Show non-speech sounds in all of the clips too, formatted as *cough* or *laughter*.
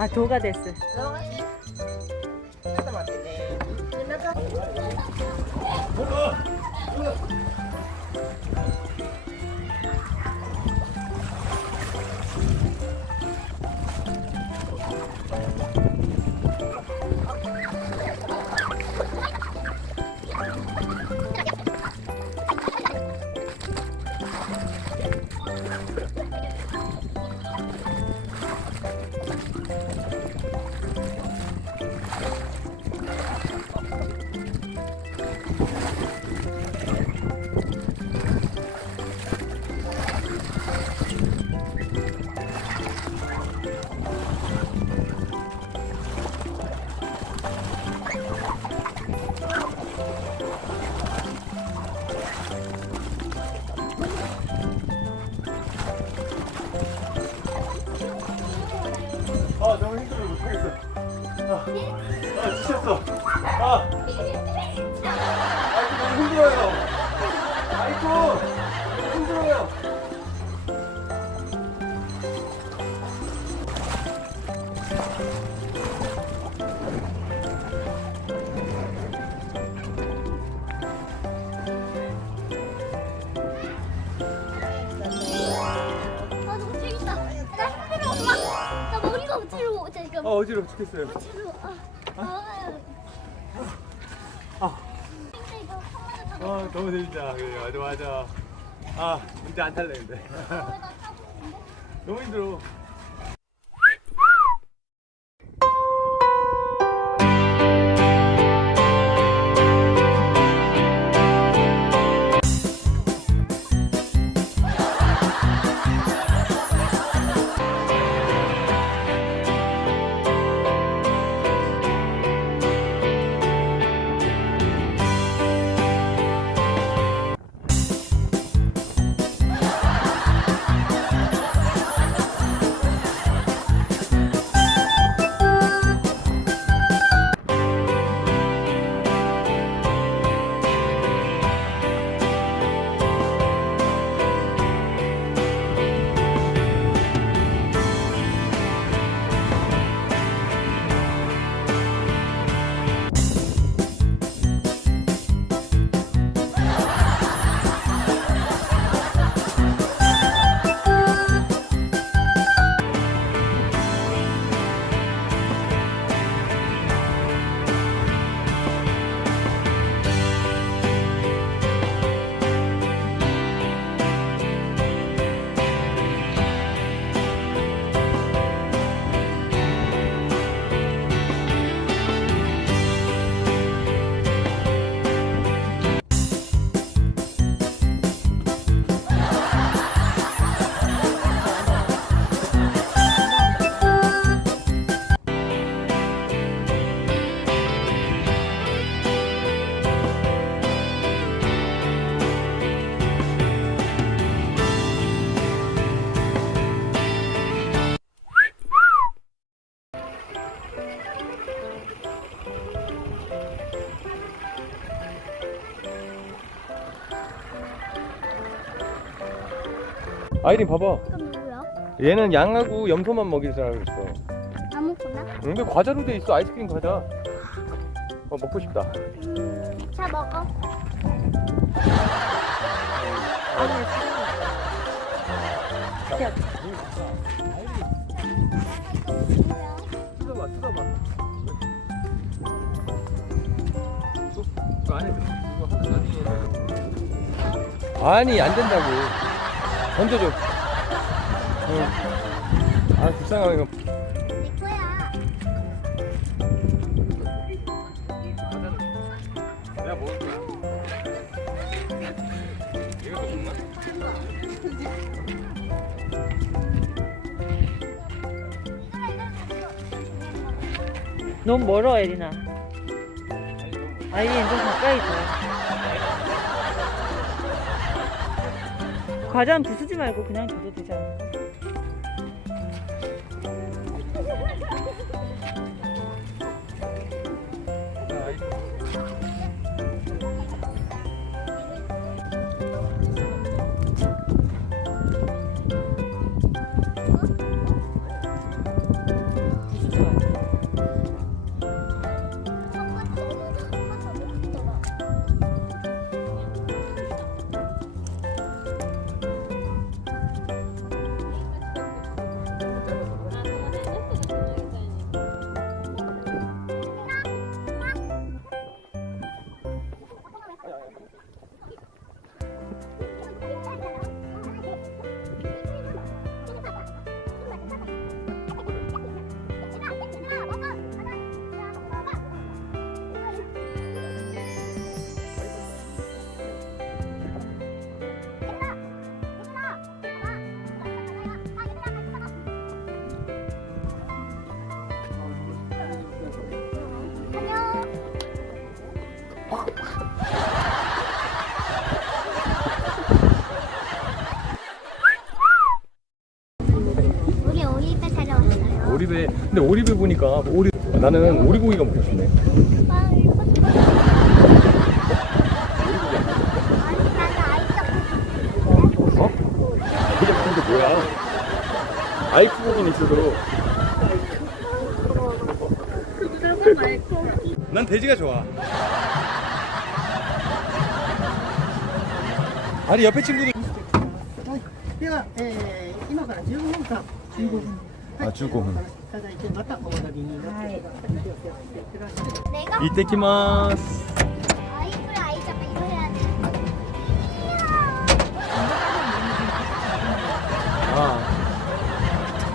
아, 에- 아 도가 됐어. 아 지쳤어. 아, 아이고 너무 힘들어요. 아이고 힘들어요. 아 너무 재밌다. 나 힘들어 엄마. 나 머리가 어지러워 지금. 아 어지러워 죽겠어요. 어지러워. 아. 아. 아. 근데 이거 한번에 다 아 너무 재밌다. 그래 맞아 맞아. 아 문제 안 탈래 근데. *laughs* 너무 힘들어. 아이린 봐봐. 그럼 누구야? 얘는 양하고 염소만 먹이더라 그랬어. 아무거나? 근데 과자로 돼 있어 아이스크림 과자. 어 먹고 싶다. 음, 자 먹어. 뜯어봐 뜯어봐. 이거 안에 이거 하나 나중에. 아니 안 된다고. 던져줘. 응. 아 불쌍하네 이거. 내 거야. 내가 먹을 거야. 이것도 먹나? 너무 멀어 에리나. 아이린 좀 가까이 줘. 과자는 부수지 말고 그냥 줘도 되지 않을까? 아, 오리배 근데 오리배 보니까 오리 나는 오리고기가 먹고 싶네 아, 이거 아니 나는 아이스 어? 이게 근데 뭐야 아이크 고기는 있어도 난 돼지가 좋아 아니 옆에 친구들 では、えー、今から15分間15分 아주고이때기마스 아이아이잡이해야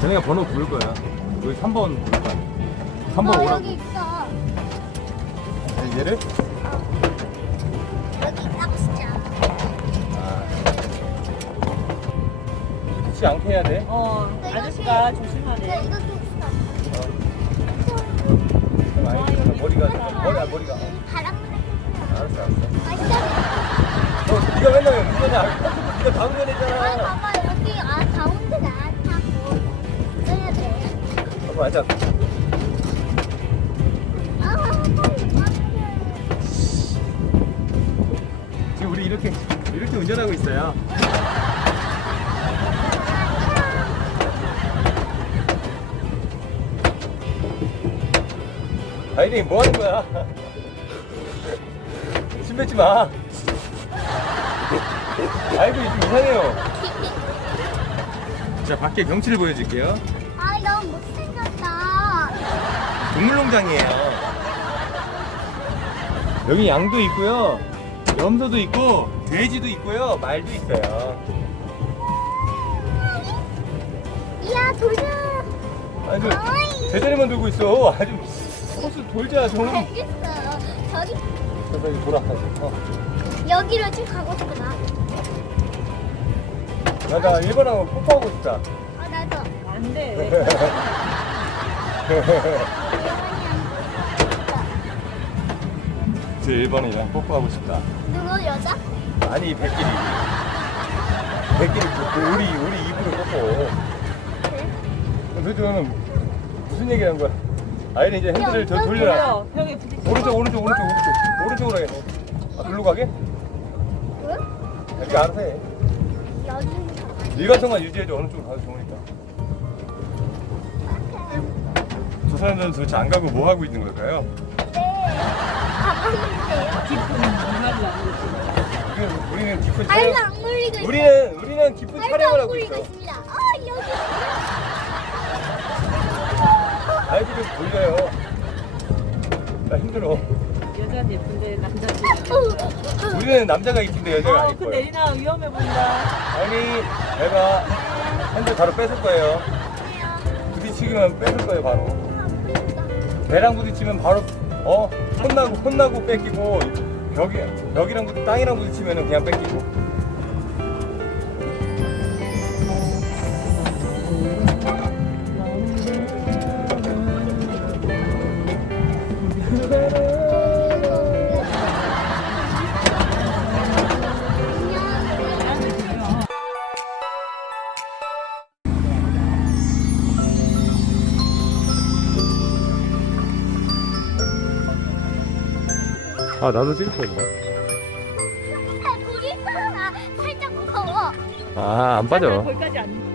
돼아가 번호 부를 거야. 여기 3번 부를 거야. 3번 너 어, 여기 있어. 얘를? 어, 여기 있다고 아. 지 않게 해야 돼. 어. 아저씨가. 네. 좀 아니, 머리가 머리 안 머리가 어, 바람 알았어 알았어. 너 네가 맨날 운전해 네가 다 아니 운전했잖아 봐봐 여기 아 가운데 나 타고 써야 돼. 봐봐 앉아 아. 지금 우리 이렇게 이렇게 운전하고 있어요 아이디 뭐 하는 거야 침 뱉지 마 아이고 좀 이상해요 자 밖에 경치를 보여줄게요 아 너무 못생겼다. 동물농장이에요. 여기 양도 있고요. 염소도 있고 돼지도 있고요. 말도 있어요. 이야 도전. 어이. 제자리만 들고 있어. 아주 코스 돌자 좀. 알겠어요. 저기 그래서 이거 돌아. 어. 여기로 지금 가고 싶구나. 나나 1번하고 뽀뽀하고 싶다. 아 나도. 안 돼. *laughs* *laughs* 제 1번이랑 뽀뽀하고 싶다. 누구 여자? 아니 백길이. 백길이 뽀뽀. 우리 우리 입으로 뽀뽀. 그래? 도대체 무슨 얘기를 한 거야? 아이는 이제 핸들을 저 엉덩이 돌려라. 오른쪽 오른쪽 오른쪽 오른쪽 오른쪽으로 해. 아 글로 가게? 응? 이렇게 알아서 해. 여기는 일관성만 유지해줘 어느 쪽으로 가도 좋으니까. 저 사람들은 도대체 안 가고 뭐 하고 있는 걸까요? 네. 물말이 나고 우리는, 우리는 깊은 촬영. 안 물리고 있어요. 우리는 우리는 깊은 촬영을 안 하고 있어. 있습니다. 아 여기. 아이고 좀 돌려요. 나 힘들어. 여자는 예쁜데 남자는. 우리는 남자가 이쁜데 여자가 어, 안 근데 이뻐요. 리나 위험해 보인다. 아니 내가 핸들 바로 뺏을 거예요. 부딪히기만 뺏을 거예요 바로. 배랑 부딪히면 바로 어 혼나고 혼나고 뺏기고 벽이 벽이랑 부딪 땅이랑 부딪히면은 그냥 뺏기고. 아 나도 찍을 거야. 돌이 있잖아. 살짝 무서워. 아안 빠져. 거기까지 안.